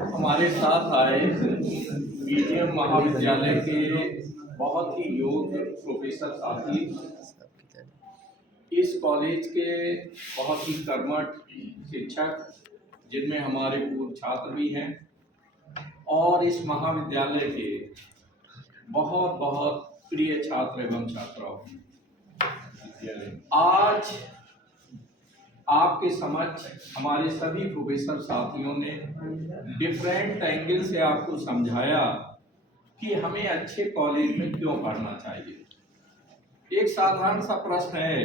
हमारे साथ आए बीजीएम महाविद्यालय के बहुत ही योग्य प्रोफेसर साथी, इस कॉलेज के बहुत ही कर्मठ शिक्षक जिनमें हमारे पूर्व छात्र भी हैं और इस महाविद्यालय के बहुत बहुत प्रिय छात्र एवं छात्राओं, आज आपके समक्ष हमारे सभी प्रोफेसर साथियों ने डिफरेंट एंगल से आपको समझाया कि हमें अच्छे कॉलेज में क्यों पढ़ना चाहिए। एक साधारण सा प्रश्न है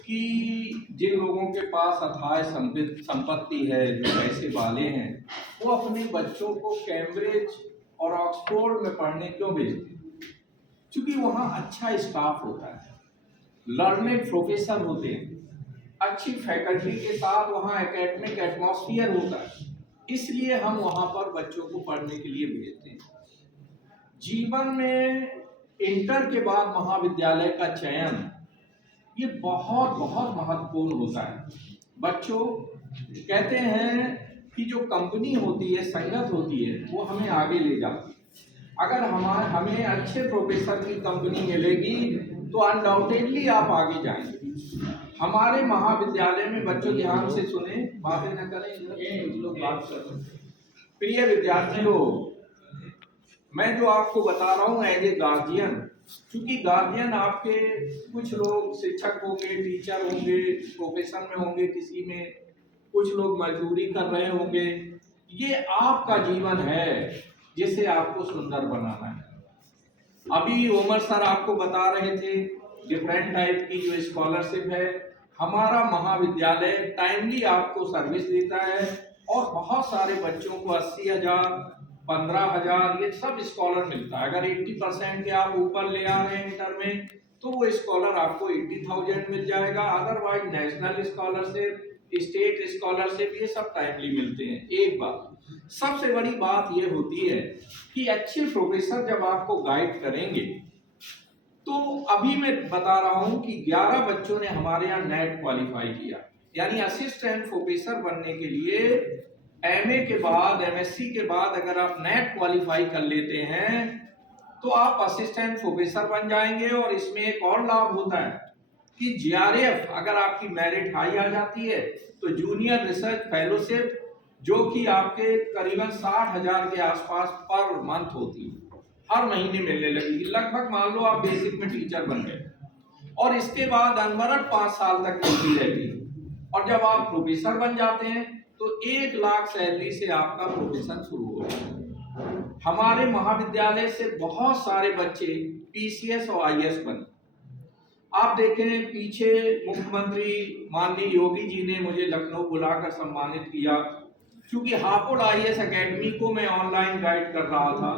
कि जिन लोगों के पास अथाह संपत्ति है, जो पैसे वाले हैं, वो अपने बच्चों को कैम्ब्रिज और ऑक्सफोर्ड में पढ़ने क्यों भेजते हैं? क्योंकि वहाँ अच्छा स्टाफ होता है, लर्नेड प्रोफेसर होते हैं, अच्छी फैकल्टी के साथ वहाँ एकेडमिक एटमॉस्फेयर होता है, इसलिए हम वहाँ पर बच्चों को पढ़ने के लिए भेजते हैं। जीवन में इंटर के बाद महाविद्यालय का चयन ये बहुत बहुत महत्वपूर्ण होता है। बच्चों कहते हैं कि जो कंपनी होती है, संगत होती है, वो हमें आगे ले जाती है। अगर हमें अच्छे प्रोफेसर की कंपनी मिलेगी तो अनडाउटेडली आप आगे जाएंगे। हमारे महाविद्यालय में बच्चों ध्यान से सुने, बातें न करें, कुछ लोग बात कर रहे हैं। प्रिय विद्यार्थियों, मैं जो आपको बता रहा हूँ एज ए गार्जियन, क्योंकि गार्जियन आपके कुछ लोग शिक्षक होंगे, टीचर होंगे, प्रोफेशन में होंगे, किसी में कुछ लोग मजदूरी कर रहे होंगे। ये आपका जीवन है जिसे आपको सुंदर बनाना है। अभी उमर सर आपको बता रहे थे डिफरेंट टाइप की जो स्कॉलरशिप है, हमारा महाविद्यालय टाइमली आपको सर्विस देता है और बहुत सारे बच्चों को 80,000, 15,000 ये सब स्कॉलर मिलता है। अगर 80% के आप ऊपर ले आ रहे हैं इंटर में तो वो स्कॉलर आपको 80,000 मिल जाएगा। Otherwise national scholarship, state scholarship ये सब टाइमली मिलते हैं। एक बात, सबसे बड़ी बात ये होती है कि अच्छे प्रोफेसर जब आपको गाइड करेंगे, तो अभी मैं बता रहा हूं कि 11 बच्चों ने हमारे यहाँ नेट क्वालिफाई किया, यानी असिस्टेंट प्रोफेसर बनने के लिए एमए के बाद, एमएससी के बाद अगर आप नेट क्वालिफाई कर लेते हैं तो आप असिस्टेंट प्रोफेसर बन जाएंगे। और इसमें एक और लाभ होता है कि जीआरएफ अगर आपकी मेरिट हाई आ जाती है तो जूनियर रिसर्च फेलोशिप, जो कि आपके करीबन 60,000 के आसपास पर मंथ होती है, हर महीने मिलने लगेगी। लगभग मान लो आप बेसिक में टीचर बन गए और इसके बाद अनवरत 5 साल तक मिलती रहती है। और जब आप प्रोफेसर बन जाते हैं तो 1 लाख सैलरी से आपका प्रोफेशन शुरू हो जाता है। हमारे महाविद्यालय से बहुत सारे बच्चे पीसीएस और आईएएस बने। आप देखें पीछे मुख्यमंत्री माननीय योगी जी ने मुझे लखनऊ बुलाकर सम्मानित किया, क्योंकि हापुड़ आईएएस एकेडमी को मैं ऑनलाइन गाइड कर रहा था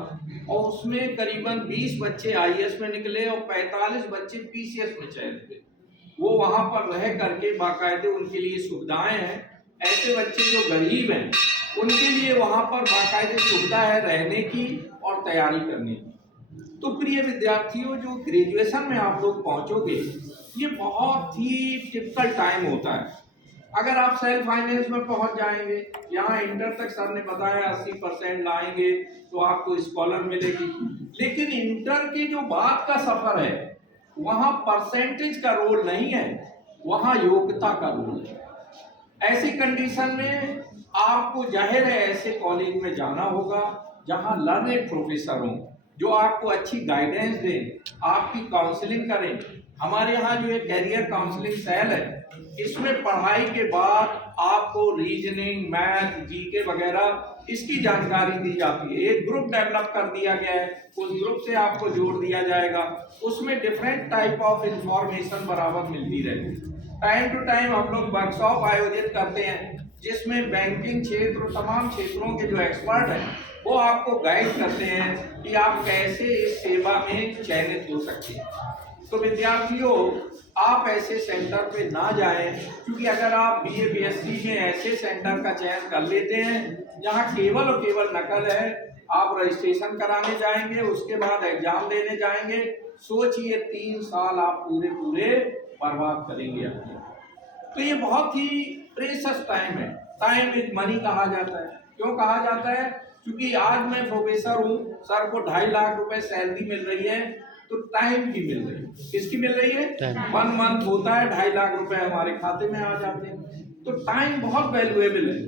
और उसमें करीबन 20 बच्चे आईएएस में निकले और 45 बच्चे पीसीएस में चयनित हुए। वो वहां पर रह करके बाकायदे उनके लिए सुविधाएं हैं। ऐसे बच्चे जो गरीब हैं उनके लिए वहां पर बाकायदे सुविधा है रहने की और तैयारी करने की। तो प्रिय विद्यार्थियों, जो ग्रेजुएशन में आप लोग पहुंचोगे, ये बहुत ही टिपिकल टाइम होता है। अगर आप सेल्फ फाइनेंस में पहुंच जाएंगे, यहाँ इंटर तक सर ने बताया 80% लाएंगे तो आपको स्कॉलर मिलेगी, लेकिन इंटर के जो बाद का सफर है वहाँ परसेंटेज का रोल नहीं है, वहाँ योग्यता का रोल है। ऐसी कंडीशन में आपको जाहिर है ऐसे कॉलेज में जाना होगा जहाँ लर्नेड प्रोफेसर हों, जो आपको अच्छी गाइडेंस दें, आपकी काउंसलिंग करें। हमारे यहाँ जो एक कैरियर काउंसलिंग सेल है, इसमें पढ़ाई के बाद आपको रीजनिंग, मैथ, जीके वगैरह इसकी जानकारी दी जाती है। एक ग्रुप डेवलप कर दिया गया है, उस ग्रुप से आपको जोड़ दिया जाएगा, उसमें डिफरेंट टाइप ऑफ इंफॉर्मेशन बराबर मिलती रहेगी। टाइम टू टाइम हम लोग वर्कशॉप आयोजित करते हैं जिसमें बैंकिंग क्षेत्र, तमाम क्षेत्रों के जो एक्सपर्ट हैं वो आपको गाइड करते हैं कि आप कैसे इस सेवा में चयनित हो सकते हैं। तो विद्यार्थियों, आप ऐसे सेंटर पे ना जाएं, क्योंकि अगर आप बीए बीएससी में ऐसे सेंटर का चयन कर लेते हैं जहां केवल और केवल नकल है, आप रजिस्ट्रेशन कराने जाएंगे, उसके बाद एग्जाम देने जाएंगे, सोचिए 3 साल आप पूरे बर्बाद करेंगे अपने। तो ये बहुत ही प्रेशस टाइम है, टाइम विद मनी कहा जाता है। क्यों कहा जाता है? क्योंकि आज मैं प्रोफेसर हूँ, सर को 2.5 लाख रुपए सैलरी मिल रही है, तो टाइम की मिल रही है। किसकी मिल रही है? 1 मंथ होता है, 2.5 लाख रुपए हमारे खाते में आ जाते हैं। तो टाइम बहुत वैल्यूएबल है।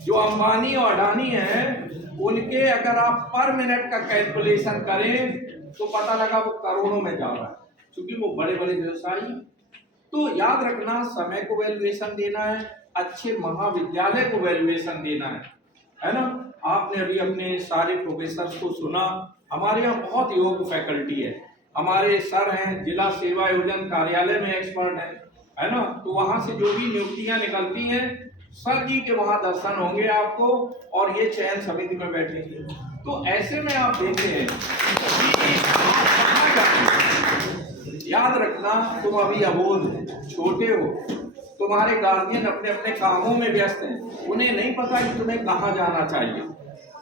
जो अंबानी और अडानी है, उनके अगर आप पर मिनट का कैलकुलेशन करें तो पता लगा वो करोड़ों में जा रहा है, क्योंकि वो बड़े बड़े व्यवसायी। तो याद रखना, समय को वैल्यूएशन देना है, अच्छे महाविद्यालय को वैल्यूएशन देना है ना। आपने अभी अपने सारे प्रोफेसर को सुना, हमारे यहाँ बहुत योग्य फैकल्टी है। हमारे सर हैं, जिला सेवा योजन कार्यालय में एक्सपर्ट है ना। तो वहां से जो भी नियुक्तियां निकलती हैं, सर जी के वहां दर्शन होंगे आपको, और ये चयन समिति में बैठेंगे। तो ऐसे में आप देखते हैं कि आप कहाँ जाते हैं। याद रखना, तुम अभी अबोध छोटे हो, तुम्हारे गार्जियन अपने अपने कामों में व्यस्त हैं, उन्हें नहीं पता कि तुम्हें कहाँ जाना चाहिए।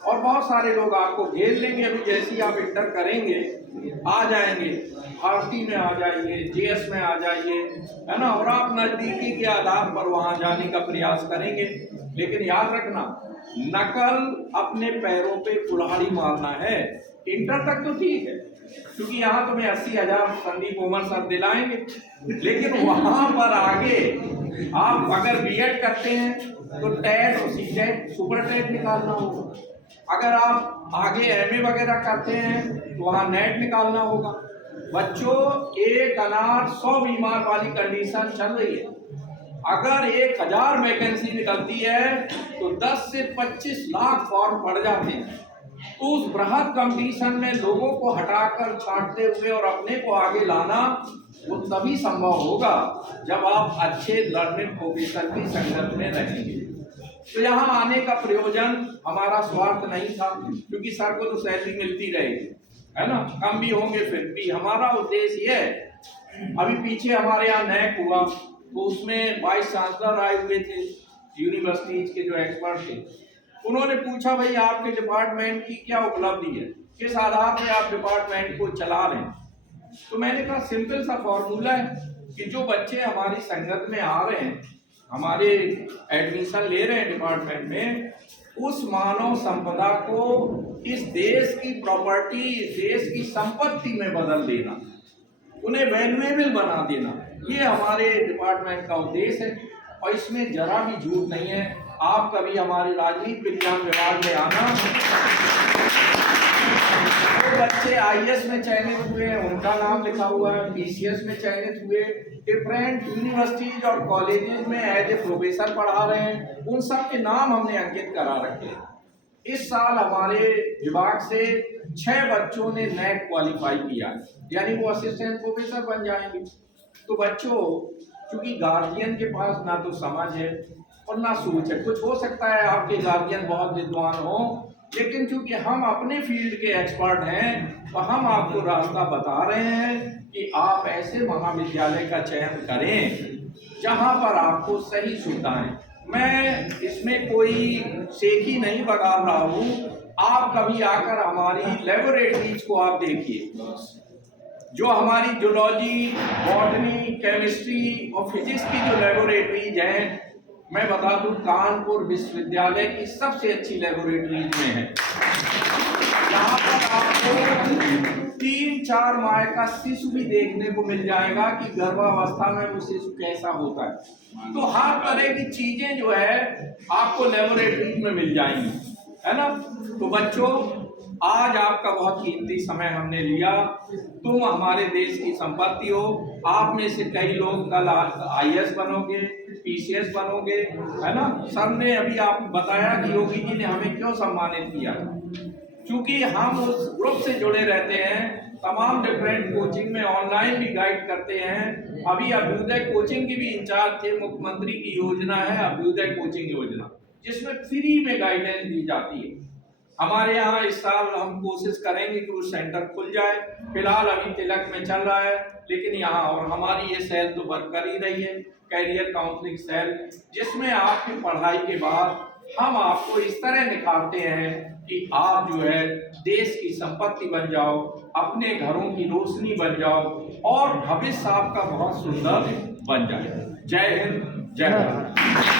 और बहुत सारे लोग आपको घेर लेंगे, अभी जैसे ही आप इंटर करेंगे आ जाएंगे, भारती में आ जाइए, जेएस में आ जाइए, है ना, और आप नजदीकी के आधार पर वहां जाने का प्रयास करेंगे। लेकिन याद रखना, नकल अपने पैरों पे कुल्हाड़ी मारना है। इंटर तक तो ठीक है, क्योंकि यहाँ तुम्हें 80,000 संदीप उमर सर दिलाएंगे, लेकिन वहां पर आगे आप अगर बीएड करते हैं तो टेट, सीटेट, सुपर टेट निकालना होगा। अगर आप आगे एमए वगैरह करते हैं तो वहां नेट निकालना होगा। बच्चों, 1 अनार 100 बीमार वाली कंडीशन चल रही है। अगर 1000 वैकेंसी निकलती है तो 10 से 25 लाख फॉर्म पड़ जाते हैं। तो उस बृहद कंपटीशन में लोगों को हटाकर छांटते हुए और अपने को आगे लाना वो तभी संभव होगा जब आप अच्छे लर्निंग प्रोफेसर की संगत में रहेंगे। तो यहाँ आने का प्रयोजन हमारा स्वार्थ नहीं था, क्योंकि सर को तो सैलरी मिलती रहेगी, है ना, कम भी होंगे फिर भी हमारा उद्देश्य ये है। अभी पीछे हमारे यहाँ नैक हुआ, तो उसमें वाइस चांसलर आए हुए थे, यूनिवर्सिटीज के जो एक्सपर्ट थे। उन्होंने पूछा, भाई आपके डिपार्टमेंट की क्या उपलब्धि है, किस आधार पर आप डिपार्टमेंट को चला रहे हैं। तो मैंने कहा, सिंपल सा फॉर्मूला है कि जो बच्चे हमारी संगत में आ रहे हैं, हमारे एडमिशन ले रहे हैं डिपार्टमेंट में, उस मानव संपदा को इस देश की प्रॉपर्टी, इस देश की संपत्ति में बदल देना, उन्हें वैल्यूएबल बना देना, ये हमारे डिपार्टमेंट का उद्देश्य है। और इसमें जरा भी झूठ नहीं है। आप कभी हमारे राजनीति विज्ञान विभाग में आना, जो बच्चे आईएएस में चयनित हुए हैं उनका नाम लिखा हुआ है, पीसीएस में चयनित हुए, डिफरेंट यूनिवर्सिटीज और कॉलेजेस में एज ए प्रोफेसर पढ़ा रहे हैं, उन सब के नाम हमने अंकित करा रखे हैं। इस साल हमारे विभाग से 6 बच्चों ने नेट क्वालिफाई किया, यानी वो असिस्टेंट प्रोफेसर बन जाएंगे। तो बच्चों, क्योंकि गार्जियन के पास ना तो समझ है और ना सोच है, कुछ हो सकता है आपके गार्जियन बहुत विद्वान हो, लेकिन क्योंकि हम अपने फील्ड के एक्सपर्ट हैं तो हम आपको रास्ता बता रहे हैं कि आप ऐसे महाविद्यालय का चयन करें जहां पर आपको सही सुविधाएं। मैं इसमें कोई सेखी नहीं बगाड़ रहा हूं। आप कभी आकर हमारी लेबोरेटरीज को आप देखिए, जो हमारी जूलॉजी, बॉटनी, केमिस्ट्री और फिजिक्स की जो लेबोरेटरीज हैं, मैं बता दूं, कानपुर विश्वविद्यालय की सबसे अच्छी लेबोरेटरीज में है। यहाँ पर आपको 3-4 माह का शिशु भी देखने को मिल जाएगा कि गर्भावस्था में वो शिशु कैसा होता है। तो हर तरह की चीजें जो है आपको लेबोरेटरीज में मिल जाएंगी, है ना। तो बच्चों, आज आपका बहुत कीमती समय हमने लिया। तुम हमारे देश की संपत्ति हो। आप में से कई लोग कल आईएएस बनोगे, पीसीएस बनोगे, है ना। सर ने अभी आप बताया कि योगी जी ने हमें क्यों सम्मानित किया, क्योंकि हम उस ग्रुप से जुड़े रहते हैं, तमाम डिफरेंट कोचिंग में ऑनलाइन भी गाइड करते हैं। अभी अभ्युदय कोचिंग की भी इंचार्ज थे, मुख्यमंत्री की योजना है अभ्युदय कोचिंग योजना, जिसमें फ्री में गाइडेंस दी जाती है। हमारे यहाँ इस साल हम कोशिश करेंगे कि वो सेंटर खुल जाए। फिलहाल अभी तिलक में चल रहा है, लेकिन यहाँ और हमारी ये सेल तो वर्क कर ही रही है, कैरियर काउंसलिंग सेल, जिसमें आपकी पढ़ाई के बाद हम आपको इस तरह निखारते हैं कि आप जो है देश की संपत्ति बन जाओ, अपने घरों की रोशनी बन जाओ और भविष्य आपका बहुत सुंदर बन जाए। जय हिंद, जय भारत।